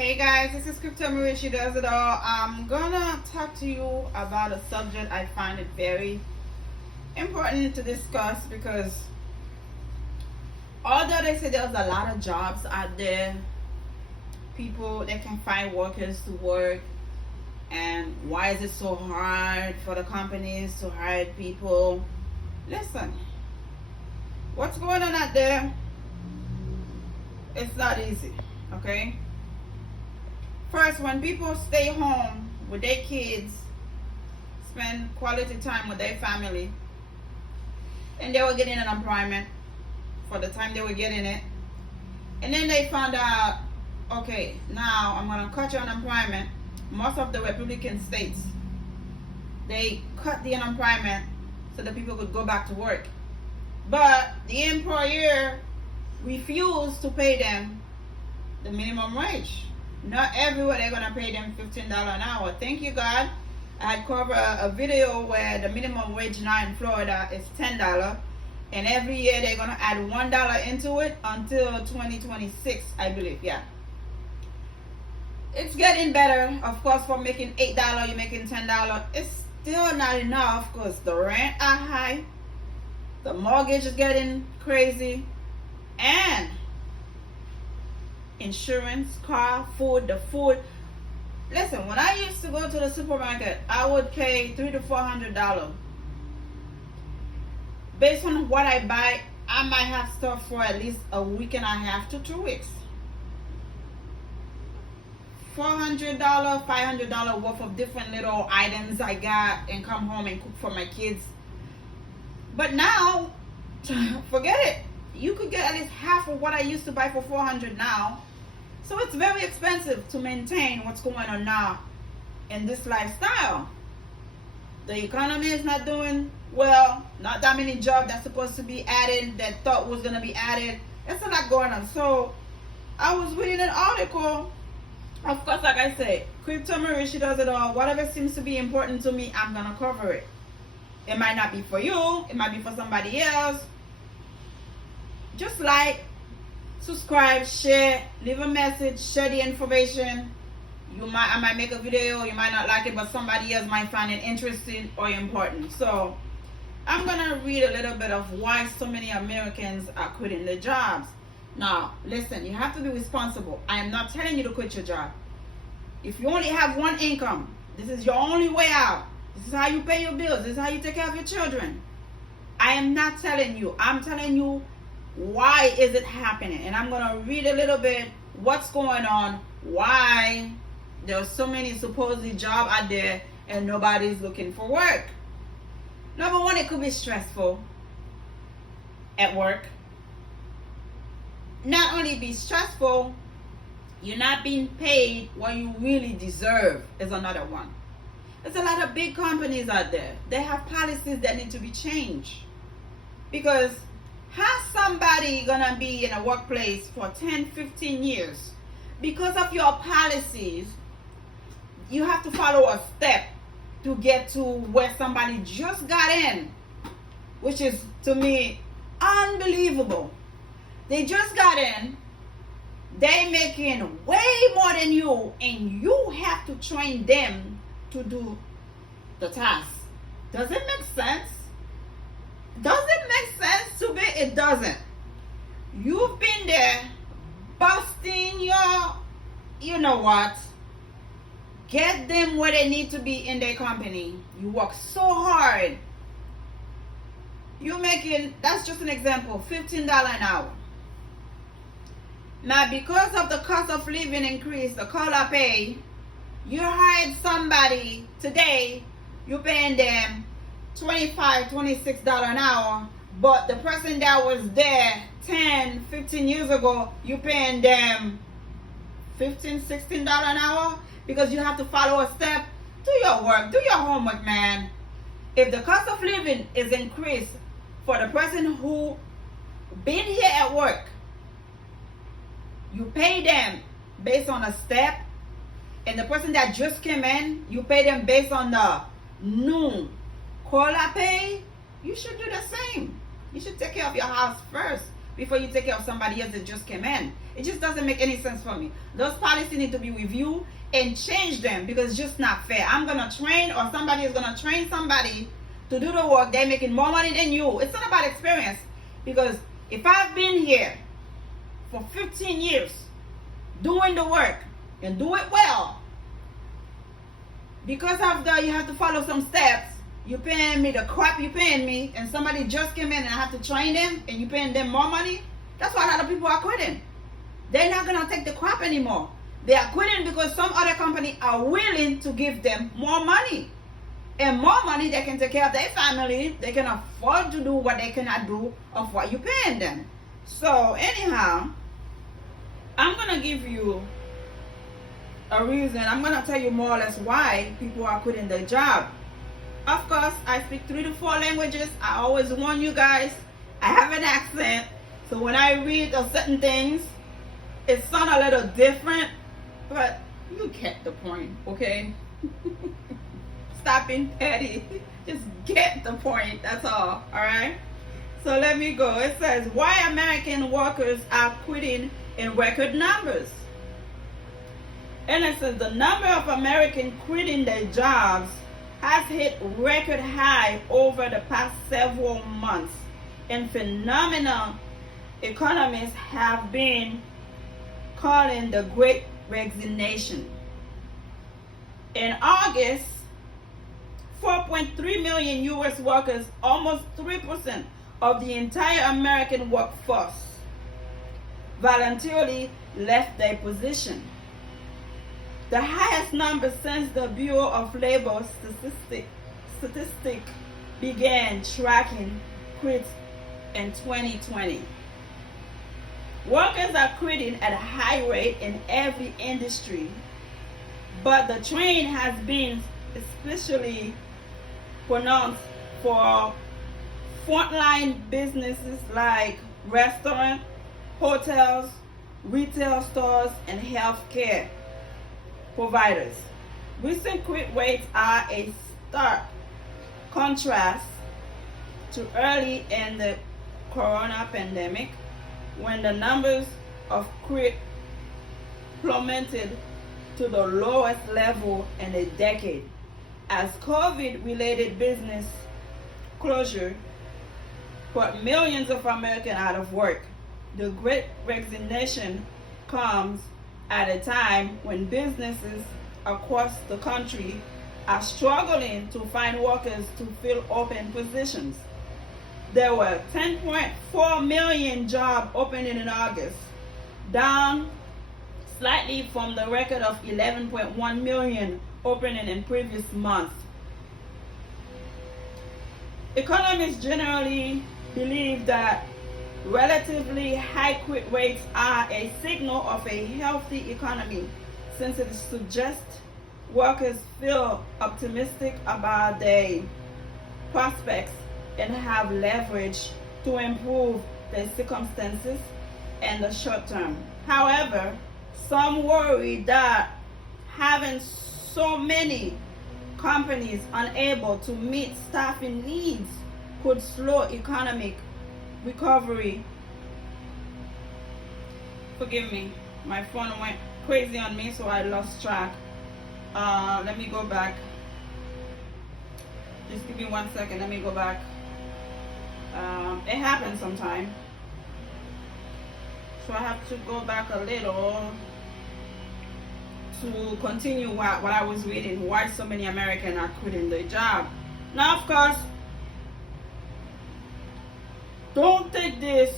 Hey guys, this is Crypto Marie. She does it all. I'm gonna talk to you about a subject I find it very important to discuss because although they say there's a lot of jobs out there, people they can find workers to work, and why is it so hard for the companies to hire people? Listen, what's going on out there? It's not easy, okay? First, when people stay home with their kids, spend quality time with their family, and they were getting unemployment for the time they were getting it, and then they found out, okay, now I'm going to cut your unemployment. Most of the Republican states, they cut the unemployment so that people could go back to work. But the employer refused to pay them the minimum wage. Not everywhere they're gonna pay them $15 an hour. Thank you, God. I had covered a video where the minimum wage now in Florida is $10, and every year they're gonna add $1 into it until 2026, I believe. Yeah, it's getting better. Of course, for making $8, you're making $10. It's still not enough because the rent are high, the mortgage is getting crazy, and insurance, car, food, the food. Listen, when I used to go to the supermarket, I would pay $300 to $400. Based on what I buy, I might have stuff for at least a week and a half to 2 weeks. $400, $500 worth of different little items I got and come home and cook for my kids. But now, forget it. You could get at least half of what I used to buy for $400 now. So it's very expensive to maintain what's going on now in this lifestyle. The economy is not doing well. Not that many jobs that's supposed to be added that thought was going to be added. There's a lot going on. So I was reading an article. Of course, like I said, Crypto Marie, she does it all. Whatever seems to be important to me, I'm going to cover it. It might not be for you. It might be for somebody else. Just like, subscribe, share, leave a message, share the information. I might make a video, you might not like it, but somebody else might find it interesting or important. So I'm gonna read a little bit of why so many Americans are quitting their jobs. Now listen, you have to be responsible. I am not telling you to quit your job. If you only have one income, this is your only way out. This is how you pay your bills. This is how you take care of your children. I am not telling you. I'm telling you why is it happening, and I'm gonna read a little bit what's going on, why there's so many supposed jobs out there and nobody's looking for work. Number one, it could be stressful at work. Not only be stressful, you're not being paid what you really deserve is another one. There's a lot of big companies out there. They have policies that need to be changed, because how's somebody gonna be in a workplace for 10, 15 years? Because of your policies, you have to follow a step to get to where somebody just got in, which is, to me, unbelievable. They just got in, they making way more than you, and you have to train them to do the task. Does it make sense? Does it make sense to me? It doesn't. You've been there busting your, you know what, get them where they need to be in their company. You work so hard. You're making, that's just an example, $15 an hour. Now because of the cost of living increase, the COLA pay, you hired somebody today, you're paying them $25, $26 an hour, but the person that was there 10, 15 years ago, you paying them $15, $16 an hour, because you have to follow a step. Do your work, do your homework, man. If the cost of living is increased for the person who been here at work, you pay them based on a step, and the person that just came in, you pay them based on the new COLA pay. You should do the same. You should take care of your house first before you take care of somebody else that just came in. It just doesn't make any sense for me. Those policies need to be reviewed and change them, because it's just not fair. I'm gonna train, or somebody is gonna train somebody to do the work. They're making more money than you. It's not about experience, because if I've been here for 15 years doing the work and do it well, because of the, you have to follow some steps, you paying me the crap you paying me, and somebody just came in and I have to train them, and you paying them more money. That's why a lot of people are quitting. They're not gonna take the crap anymore. They are quitting because some other company are willing to give them more money, and more money, they can take care of their family. They can afford to do what they cannot do of what you're paying them. So anyhow, I'm gonna give you a reason. I'm gonna tell you more or less why people are quitting their job. Of course, I speak 3 to 4 languages. I always warn you guys, I have an accent, so when I read of certain things, it sounds a little different, but you get the point, okay? Stop being petty. Just get the point, that's all right? So let me go. It says, why American workers are quitting in record numbers. And it says, the number of Americans quitting their jobs has hit record high over the past several months, and phenomenal economists have been calling the Great Resignation. In August, 4.3 million U.S. workers, almost 3% of the entire American workforce, voluntarily left their position. The highest number since the Bureau of Labor Statistics began tracking quits in 2020. Workers are quitting at a high rate in every industry, but the trend has been especially pronounced for frontline businesses like restaurants, hotels, retail stores, and healthcare providers. Recent quit rates are a stark contrast to early in the corona pandemic, when the numbers of quit plummeted to the lowest level in a decade, as COVID-related business closure put millions of Americans out of work. The Great Resignation comes at a time when businesses across the country are struggling to find workers to fill open positions. There were 10.4 million job openings in August, down slightly from the record of 11.1 million opening in previous months. Economists generally believe that relatively high quit rates are a signal of a healthy economy, since it suggests workers feel optimistic about their prospects and have leverage to improve their circumstances in the short term. However, some worry that having so many companies unable to meet staffing needs could slow economic recovery. Forgive me, my phone went crazy on me, so I lost track. Let me go back. Just give me 1 second. Let me go back. It happens sometime, so I have to go back a little to continue what I was reading. Why so many Americans are quitting their job. Now, of course, don't take this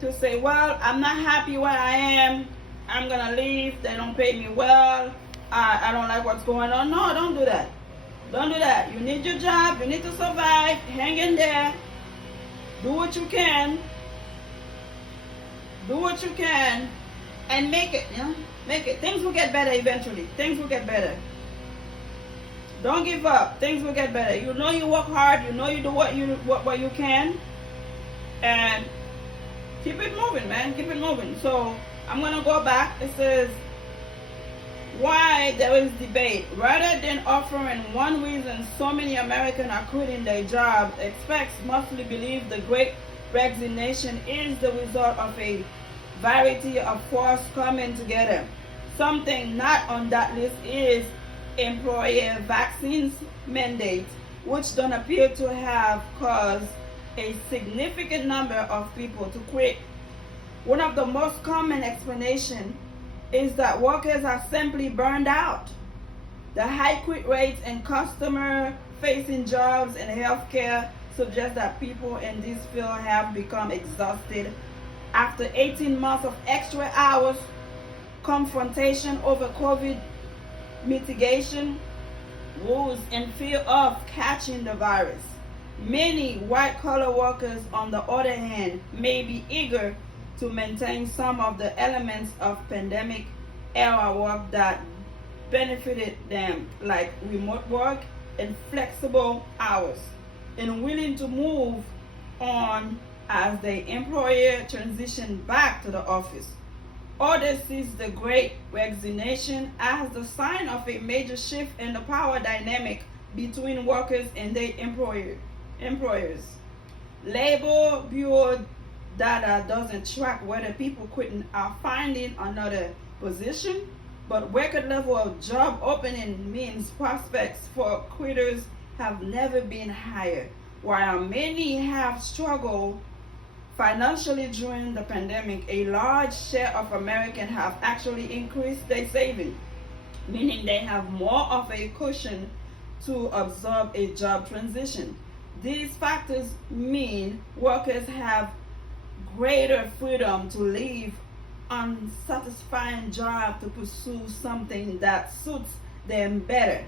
to say, well, I'm not happy where I am, I'm gonna leave, they don't pay me well, I don't like what's going on. No, don't do that. Don't do that. You need your job, you need to survive, hang in there, do what you can, and make it, make it. Things will get better eventually. Things will get better. Don't give up. Things will get better. You know you work hard, you know you do what you can, and keep it moving, man. Keep it moving. So I'm gonna go back. It says, why there is debate. Rather than offering one reason so many Americans are quitting their job, experts mostly believe the Great Resignation is the result of a variety of forces coming together. Something not on that list is employer vaccines mandates, which don't appear to have caused a significant number of people to quit. One of the most common explanations is that workers are simply burned out. The high quit rates in customer-facing jobs and healthcare suggest that people in this field have become exhausted after 18 months of extra hours, confrontation over COVID mitigation rules, and fear of catching the virus. Many white-collar workers, on the other hand, may be eager to maintain some of the elements of pandemic-era work that benefited them, like remote work and flexible hours, and willing to move on as the employer transition back to the office. Others sees the Great Resignation as the sign of a major shift in the power dynamic between workers and their employers. Labor Bureau data doesn't track whether people quitting are finding another position, but record level of job opening means prospects for quitters have never been higher. While many have struggled financially during the pandemic, a large share of Americans have actually increased their savings, meaning they have more of a cushion to absorb a job transition. These factors mean workers have greater freedom to leave unsatisfying job to pursue something that suits them better.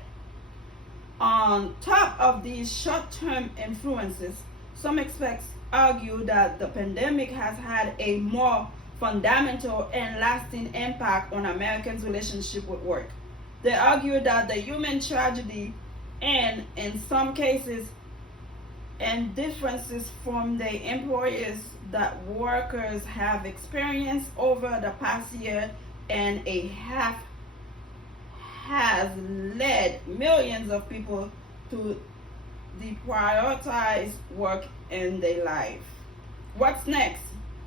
On top of these short-term influences, some experts argue that the pandemic has had a more fundamental and lasting impact on Americans' relationship with work. They argue that the human tragedy and, in some cases, and differences from the employers that workers have experienced over the past year and a half has led millions of people to deprioritize work in their life. What's next?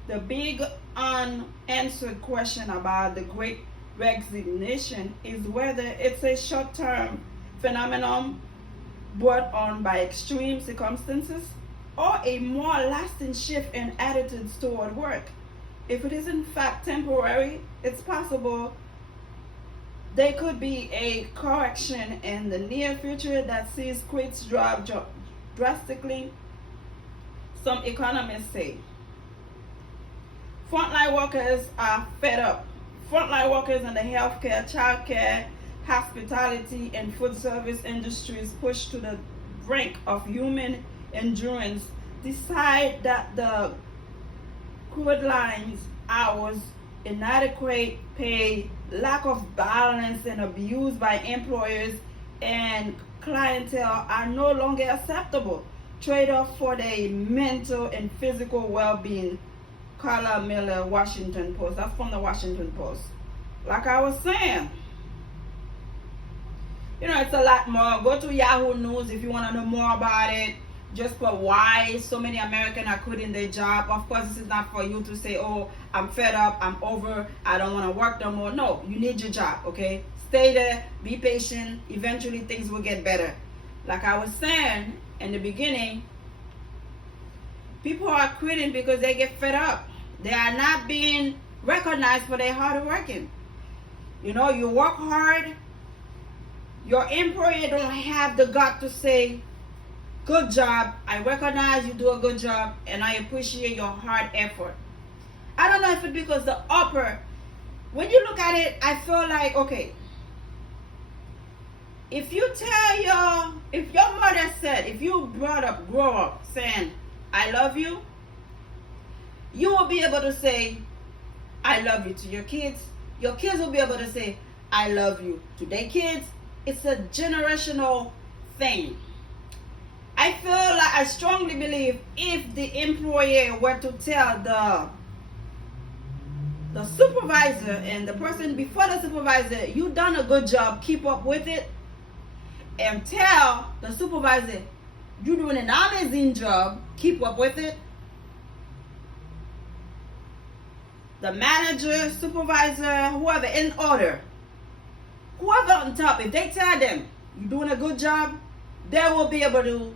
The big unanswered question about the Great Resignation is whether it's a short-term phenomenon brought on by extreme circumstances or a more lasting shift in attitudes toward work. If it is in fact temporary, it's possible there could be a correction in the near future that sees quits drop drastically, some economists say. Frontline workers are fed up. Frontline workers in the healthcare, childcare, hospitality, and food service industries pushed to the brink of human endurance decide that the crude lines, hours, inadequate pay, lack of balance, and abuse by employers and clientele are no longer acceptable trade-off for their mental and physical well-being. Carla Miller, Washington Post. That's from the Washington Post. Like I was saying, it's a lot more. Go to Yahoo News if you want to know more about it. Just put why so many Americans are quitting their job. Of course, this is not for you to say, oh, I'm fed up, I'm over, I don't want to work no more. No, you need your job, okay? Stay there, be patient. Eventually, things will get better. Like I was saying in the beginning, people are quitting because they get fed up. They are not being recognized for their hard working. You work hard. Your employer don't have the gut to say, good job, I recognize you do a good job, and I appreciate your hard effort. I don't know if it's because when you look at it, I feel like, okay, if your mother said, if you grow up saying, I love you, you will be able to say, I love you to your kids. Your kids will be able to say, I love you to their kids. It's a generational thing. I feel like I strongly believe if the employer were to tell the supervisor and the person before the supervisor, you done a good job, keep up with it, and tell the supervisor, you're doing an amazing job, keep up with it, the manager, supervisor, whoever in order, whoever on top, if they tell them you're doing a good job, they will be able to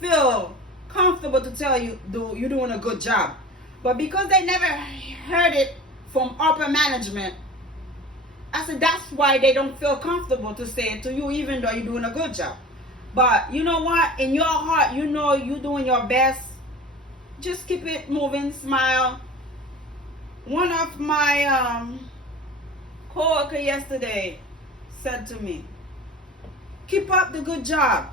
feel comfortable to tell you you're doing a good job. But because they never heard it from upper management, I said that's why they don't feel comfortable to say it to you, even though you're doing a good job. But you know what? In your heart, you know you're doing your best. Just keep it moving, smile. One of my co-worker yesterday said to me, keep up the good job.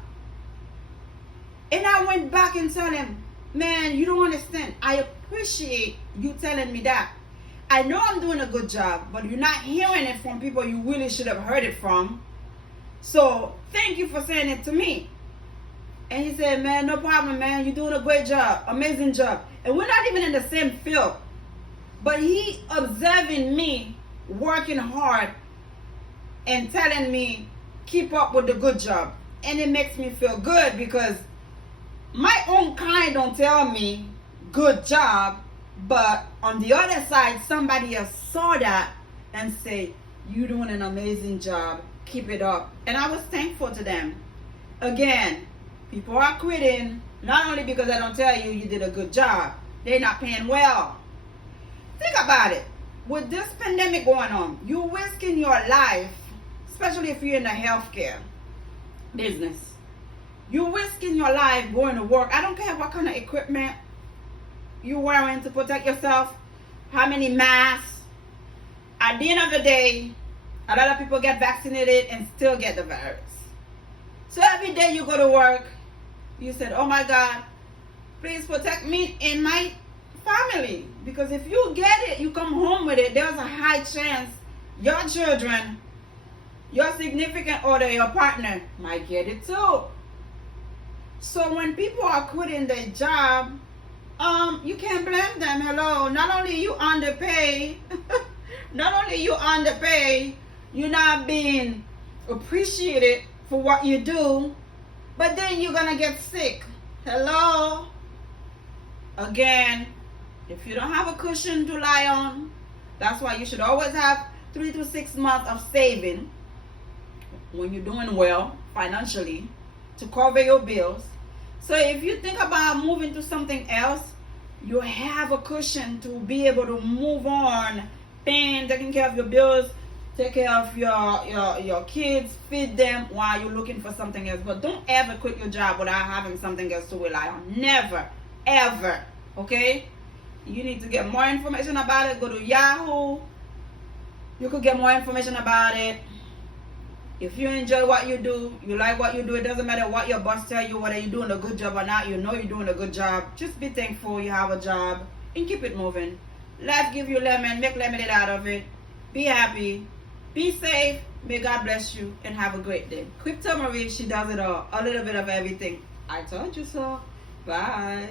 And I went back and told him, man, you don't understand. I appreciate you telling me that. I know I'm doing a good job, but you're not hearing it from people you really should have heard it from. So thank you for saying it to me. And he said, man, no problem, man. You're doing a great job, amazing job. And we're not even in the same field. But he observing me working hard and telling me, keep up with the good job. And it makes me feel good because my own kind don't tell me good job, but on the other side, somebody else saw that and say, you're doing an amazing job. Keep it up. And I was thankful to them. Again, people are quitting, not only because I don't tell you did a good job. They're not paying well. Think about it. With this pandemic going on, you're risking your life, especially if you're in the healthcare business. You're risking your life going to work. I don't care what kind of equipment you're wearing to protect yourself, how many masks. At the end of the day, a lot of people get vaccinated and still get the virus. So every day you go to work, you said, oh my God, please protect me and my family. Because if you get it, you come home with it, there's a high chance your children, your significant other, your partner might get it too. So when people are quitting their job, you can't blame them. Hello, not only you underpay, you're not being appreciated for what you do, but then you're gonna get sick. Hello. Again, if you don't have a cushion to lie on, that's why you should always have 3 to 6 months of saving when you're doing well financially to cover your bills. So if you think about moving to something else, you have a cushion to be able to move on, paying, taking care of your bills, take care of your kids, feed them while you're looking for something else. But don't ever quit your job without having something else to rely on. Never, ever. Okay? You need to get more information about it. Go to Yahoo. You could get more information about it. If you enjoy what you do, you like what you do, it doesn't matter what your boss tell you, whether you're doing a good job or not, you know you're doing a good job. Just be thankful you have a job and keep it moving. Life give you lemon, make lemonade out of it. Be happy, be safe, may God bless you, and have a great day. Crypto Marie, she does it all, a little bit of everything. I told you so. Bye.